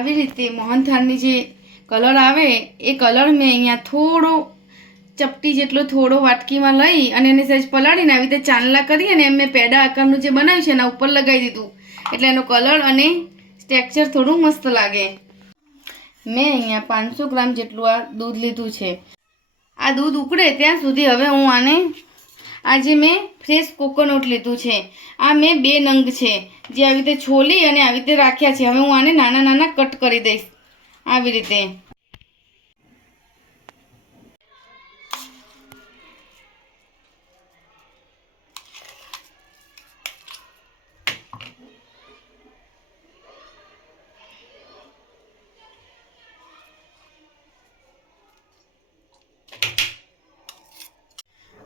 આવી રીતે મોહનથાળની જે કલર આવે, એ કલર મેં અહીંયા થોડો ચપટી જેટલો થોડો વાટકીમાં લઈ અને એને સહેજ પલાળીને આવી રીતે ચાંદલા કરી અને મેં પેડા આકારનું જે બનાવ્યું છે એના ઉપર લગાવી દીધું. એટલે એનો કલર અને ટેક્સચર થોડું મસ્ત લાગે. મેં અહીંયા પાંચસો ગ્રામ જેટલું આ દૂધ લીધું છે. આ દૂધ ઉકળે ત્યાં સુધી હવે હું આને આજે મેં ફ્રેશ કોકોનટ લીધું છે. આ મેં બે નંગ છે. જે આવી રીતે છોલી અને આવી રીતે રાખ્યા છે. હવે હું આને નાના નાના કટ કરી દઈશ. આવી રીતે.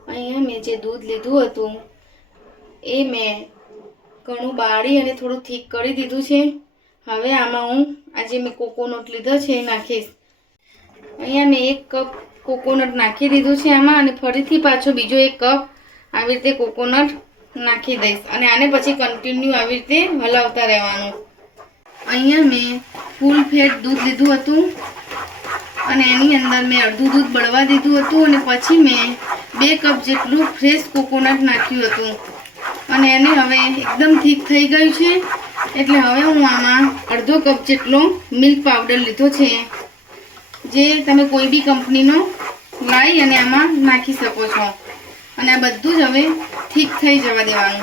અહીંયા મેં જે દૂધ લીધું હતું, એ મેં ઘણું બાળી અને થોડું થીક કરી દીધું છે. હવે આમાં હું આજે મેં કોકોનટ લીધો છે એ નાખીશ. અહીંયા મેં એક કપ કોકોનટ નાખી દીધું છે આમાં અને ફરીથી પાછો બીજો એક કપ આવી રીતે કોકોનટ નાખી દઈશ અને આને પછી કન્ટિન્યુ આવી રીતે હલાવતા રહેવાનું. અહીંયા મેં ફૂલ ફેટ દૂધ લીધું હતું અને એની અંદર મેં અડધું દૂધ બળવા દીધું હતું અને પછી મેં બે કપ જેટલું ફ્રેશ કોકોનટ નાખ્યું હતું. અને એને હવે એકદમ ઠીક થઈ ગયું છે. એટલે હવે હું આમાં અડધો કપ જેટલો મિલ્ક પાવડર લીધો છે. જે તમે કોઈ બી કંપનીનો લાવી અને આમાં નાખી શકો છો. અને આ બધું જ હવે ઠીક થઈ જવા દેવાનું.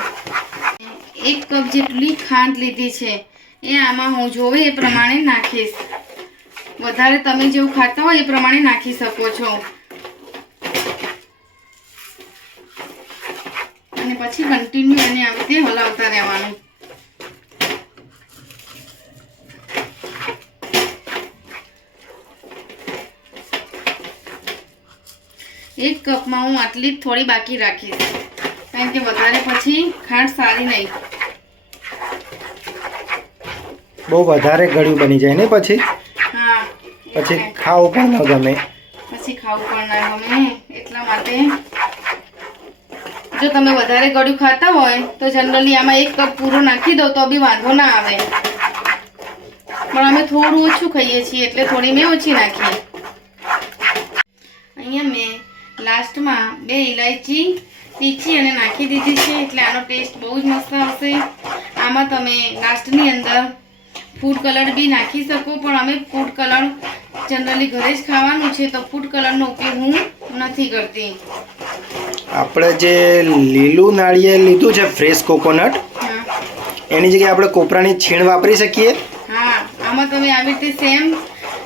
એક કપ જેટલી ખાંડ લીધી છે. એ આમાં હું જોવે એ પ્રમાણે નાખીશ. વધારે તમે જેવું ખાતા હોય એ પ્રમાણે નાખી શકો છો. પછી કન્ટિન્યુ એને આવી રીતે હલાવતા રહેવાનું. એક કપમાં હું આટલી જ થોડી બાકી રાખીશ. કારણ કે વધારે પછી ખાંડ સારી નહીં. બહુ વધારે ગળ્યું બની જાય ને પછી? હા પછી ખાવું પણ ન ગમે. પછી ખાવું પણ ના ગમે. એટલા માટે જો તમે વધારે ગળ્યું ખાતા હોય, તો જનરલી આમાં એક કપ પૂરો નાખી દો, તો બી વાંધો ના આવે. પણ અમે થોડું ઓછું ખાઈએ છીએ, એટલે થોડી મેં ઓછી નાખી. અહીંયા મેં લાસ્ટમાં બે ઇલાયચી પીચી અને નાખી દીધી છે, એટલે આનો ટેસ્ટ બહુ જ મસ્ત આવશે. આમાં તમે લાસ્ટની અંદર ફૂડ કલર બી નાખી શકો, પણ અમે ફૂડ કલર જનરલી ઘરે જ ખાવાનું છે, તો ફૂડ કલરનો ઉપયોગ હું નથી કરતી. આપણે જે લીલું નાળિયેર લીધું છે ફ્રેશ કોકોનટ એની જગ્યાએ આપણે કોપરાની છીણ વાપરી શકીએ? હા આમાં તમે આવી રીતે સેમ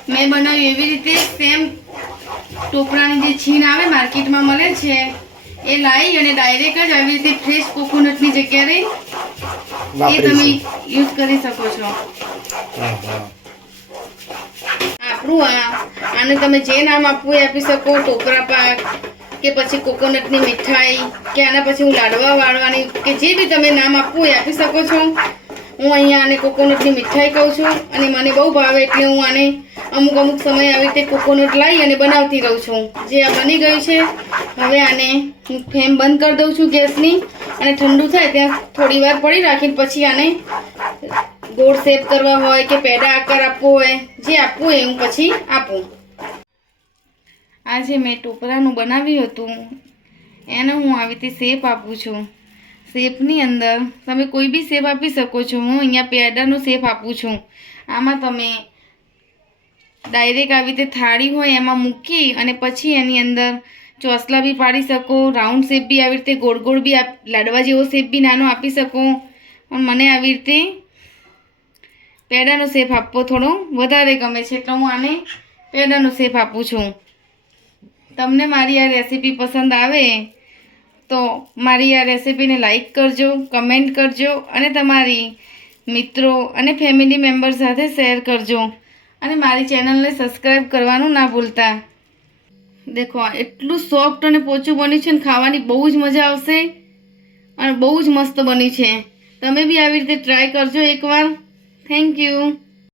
મેં બનાવ્યું એવી રીતે સેમ ટોપરાની જે છીણ આવે માર્કેટમાં મળે છે એ લાવી અને ડાયરેક્ટ જ આવી રીતે ફ્રેશ કોકોનટની જગ્યાએ એ તમે યુઝ કરી શકો છો. આપણું આ આને તમે જે નામ આપવું એ આપી શકો ટોપરા પાક કે પછી કોકોનટની મીઠાઈ, કે આના પછી હું લાડવા વાળવાની, કે જે બી તમે નામ આપવું એ આપી શકો છો. હું અહીંયા આને કોકોનટની મીઠાઈ કહું છું અને મને બહુ ભાવે એટલે હું આને અમુક અમુક સમય આવી રીતે કોકોનટ લાવી અને બનાવતી રહું છું. જે આ બની ગયું છે, હવે આને હું ફ્લેમ બંધ કરી દઉં છું ગેસની અને ઠંડુ થાય ત્યાં થોડી વાર પડી રાખીને પછી આને ગોળ શેપ કરવા હોય કે પેડા આકાર આપવો હોય, જે આપવું હોય હું પછી આપું. આજે મેં ટોપરાનું બનાવ્યું હતું. એને હું આવી રીતે શેપ આપું છું. શેપની અંદર તમે કોઈ બી શેપ આપી શકો છો. હું અહીંયા પેડાનો શેપ આપું છું. આમાં તમે ડાયરેક્ટ આવી રીતે થાળી હોય એમાં મૂકી અને પછી એની અંદર ચોસલા બી પાડી શકો, રાઉન્ડ શેપ બી આવી રીતે ગોળ ગોળ બી લાડવા જેવો શેપ બી નાનો આપી શકો. પણ મને આવી રીતે પેડાનો શેપ આપવો થોડો વધારે ગમે છે. એટલે હું આને પેડાનો શેપ આપું છું. તમને મારી આ રેસીપી પસંદ આવે, તો મારી આ રેસીપીને લાઈક કરજો કમેન્ટ કરજો, અને તમારી મિત્રો અને ફેમિલી મેમ્બર સાથે શેર કરજો. અને મારી ચેનલને સબસ્ક્રાઈબ કરવાનું ના ભૂલતા. દેખો એટલું સોફ્ટ અને પોચું બન્યું છે ને, ખાવાની બહુ જ મજા આવશે અને બહુ જ મસ્ત બની છે. તમે બી આવી રીતે ટ્રાય કરજો એકવાર. Thank you